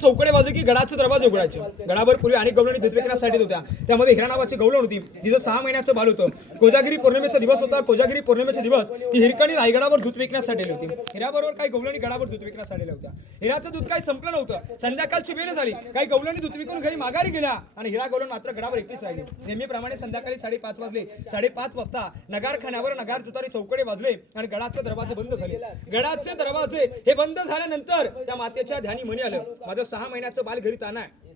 चौकडे वाजले की गडाचे दरवाजे उघडायचे. गडावर पूर्वी अनेक गवळणी दूध विकण्यासाठी होत्या. त्यामध्ये हिरा नावाची गवळण होती, जिचं 6 महिन्याचं बाल होतं. कोजागिरी पौर्णिमेचा दिवस होता. कोजागिरी पौर्णिमेचा दिवस ती हिरकणी रायगडावर दूध विकण्यासाठी आली होती. हिऱ्याबरोबर काही गवळणी गडावर दूध विकण्यासाठी आल्या होत्या. हिराचं दूध काही संपलं नव्हतं. संध्याकाळची वेळ झाली. काही गवळणी दूध विकून घरी माघारी गेल्या आणि हिरा गवळण मात्र गडावर एकटीच राहिली. नेहमीप्रमाणे संध्याकाळी 5:30 वाजले. 5:30 वाजता नगारखान्यावर नगार तुतारी चौकडे वाजले आणि गडाचे दरवाजे बंद झाले. गडाचे दरवाजे हे बंद झाल्यानंतर त्या मातेच्या ध्यानी म्हणे आलं, माझं 6 महिन्याचं बाल घरी ताना आहे.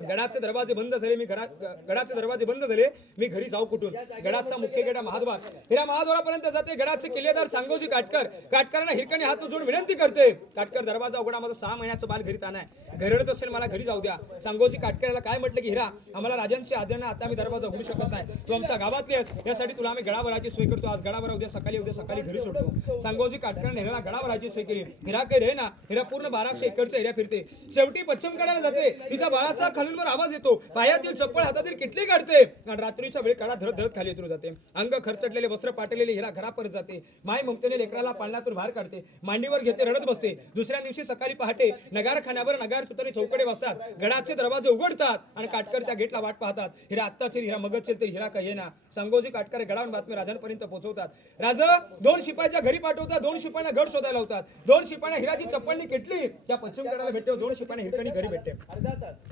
गडाचे दरवाजे बंद झाले, गडाचे दरवाजे बंद झाले, मी घरी जाऊ कुठून? गडाचा मुख्य गेट महाद्वार. हिरा महाद्वारापर्यंत जाते. गडाचे किल्लेदार सांगोजी काटकरांना हिरकणी हात जोडून विनंती करते, काटकर दरवाजा उघडा, माझं 6 महिन्याचं बाल घरी ताना आहे. घरडत असेल, मला घरी जाऊ द्या. सांगोजी काटकराला काय म्हटलं की हिरा, आम्हाला राजांची आज्ञा, आता आम्ही दरवाजा उघडू शकत नाही. तू आमच्या गावातली आहेस, यासाठी तुला आम्ही गडावराची सोय करतो. आज गडावर, उद्या सकाळी घरी सोडतो. सांगोजी काटकरांनी हिराला गडावराची सोय केली. हिरा काही रे ना, हिरा पूर्ण 1200 एकरचा एरिया फिरते. शेवटी पश्चिम कडाला जाते. तिचा बाळाचा खालूनवर आवाज येतो, पायातील चप्पल हातातील किटली काढते आणि रात्रीच्या वेळी कडा धरत धरत खाली उतरू जाते. अंग खरचटलेले, वस्त्र पाटलेले हिरा घरा परत जाते. माय ममतेने लेकराला पाळण्यातून बाहेर काढते, मांडीवर घेते, रडत बसते. दुसऱ्या दिवशी सकाळी पहाटे नगारखान्यावर नगार तुतारी चौकडे वाजतात. गडाचे दरवाजे उघडतात आणि काटकर त्या गेटला वाट पाहतात. हिरा आत्ताचे हिरा मगच तरी हिरा काही ना. सांगोजी काटकर गडावर बातमी राजांपर्यंत पोहोचवतात. राजा 2 शिपायाच्या घरी पाठवतात. 2 शिपायांना गड शोधायला लावतात. 2 शिपायांना हिराची चप्पलनी किटली त्या पश्चिम कडाला भेटते. 2 शिपायांना हिरकणी घरी भेटते.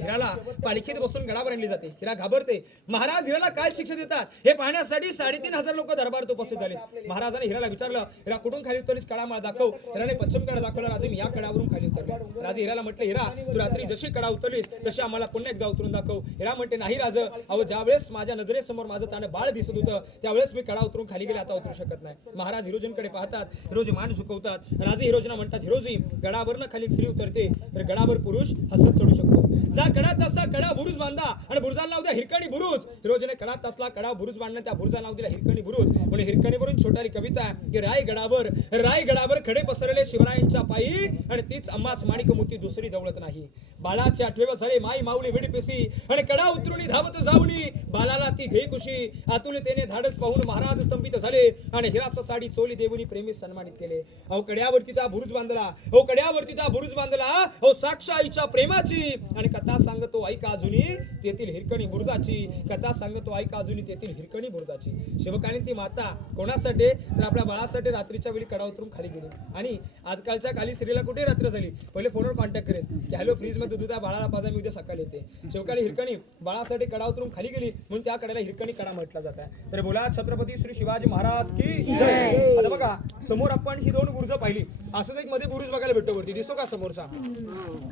हिराला पालखीत बसून गडावर आणली जाते. हिरा घाबरते. महाराज हिराला काय शिक्षा देतात हे पाहण्यासाठी 3,500 लोक दरबारात उपस्थित झाले. महाराजाने हिराला विचारलं, हिरा कुठून खाली उतरलीस? कडा मला दाखव. हिराने पश्चिम कडा दाखवला. राजे मी या कडावरून खाली उतरले. राजे हिराला म्हटले, हिरा तू रात्री जशी कडा उतरलीस तशी आम्हाला पुन्हा एकदा उतरून दाखव. हिरा म्हणते, नाही राज, अहो ज्यावेळेस माझ्या नजरेसमोर माझं ताने बाळ दिसत होतं त्यावेळेस मी कडा उतरून खाली गेले, आता उतरू शकत नाही. महाराज हिरोजींकडे पाहतात. हिरोजी मान झुकवतात. राजे हिरोजींना म्हणतात, हिरोजी गडावरनं खाली स्त्री उतरते तर गडावर पुरुष हसत चढू शकतो. जा कडा तसा कडा बुरुज बांधा आणि बुरुजाला नाव द्या हिरकणी बुरुज. हिरोजीने कडा तसला कडा बुरुज बांधला, त्या बुरुजाला नाव दिला हिरकणी बुरुज. म्हणजे हिरकणीवरून छोटाली कविता की रायगडावर खडे पसरले शिवरायांच्या पायी आणि तीच अम्मास माणिक मोती दुसरी दौलत नाही. बाळाचे 8वेवर झाले माई माऊली वेडी पेसी आणि कडा उतरुणी धावत जाऊनी बालाला ती घेई खुशी. आतुरतेने धाडस पाहून महाराज स्तंभित झाले आणि हिरास साडी चोली देऊनी प्रेमी सन्मानित केले. अहो कड्यावरती त्या बुरुज बांधला, हो कड्यावरती त्या बुरुज बांधला, हो साक्ष आईच्या प्रेमाची. आणि कथा सांगतो ऐका अजूनी तेथील हिरकणी बुरुजाची. कथा सांगतो ऐका अजूनी तेथील हिरकणी बुरुजाची. शिवकालीन ती माता कोणासाठी तर आपल्या बाळासाठी रात्रीच्या वेळी कडा उतरून खाली गेली. आणि आजकालच्या काली स्त्रीला कुठे रात्र झाली पहिले फोनवर कॉन्टॅक्ट करेल की हॅलो फ्रीज मध्ये दूध बाळाला पाजा, मी उद्या सकाळी येते. शिवकाली हिरकणी बाळासाठी कडा उतरून खाली गेली म्हणून त्या कड्याला हिरकणी कडा म्हटला जात आहे. तर बोला छत्रपती श्री शिवाजी महाराज की जय. आता बघा समोर आपण ही 2 बुरुज पाहिली. असंच एक मध्ये बुरुज बघायला भेटतो. वरती दिसतो का समोरचा?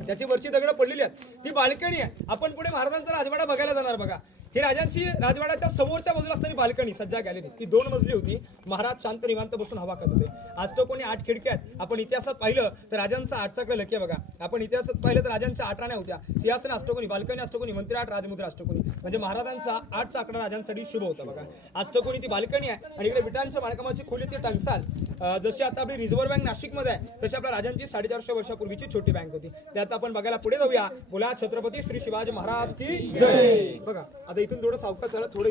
त्याची वरची दगड पडलेली आहेत, ती बाल्कनी आहे. आपण पुढे महाराजांचा राजवाडा बघायला जाणार. बघा ही राजांची राजवाड्याच्या समोरच्या बाजूला असताना बाल्कनी सज्जा गॅलरी ती 2 मजली होती. महाराज शांत निवांत बसून हवा खात होते. आज तो कोणी 8 खिडक्या आहेत. आपण इतिहासात पाहिलं तर राजांचा 8चा कडे लकी बघा. आपण इतिहासात पाहिलं तर राजांच्या 8 राण्या होत्या. सिंहासन अष्टकोनी, बाल्कनी अष्टकोनी, मंत्री 8, राजमुद्रा अष्टकोनी. म्हणजे महाराजांचा 8चा आकडा राजांसाठी शुभ होता. बघा अष्टकोनी ती बाल्कनी आहे आणि इकडे विटांच्या बाळकामाची खोली ती टंकसाल. जशी आता आपली रिझर्व्ह बँक नाशिकमध्ये आहे तशी आपल्या राजांची 450 वर्षापूर्वीची छोटी बँक होती. त्यात आपण बघायला पुढे जाऊया. बोला छत्रपती श्री शिवाजी महाराज की जय. बघा आता इथून थोडं सावकाश चला, थोडं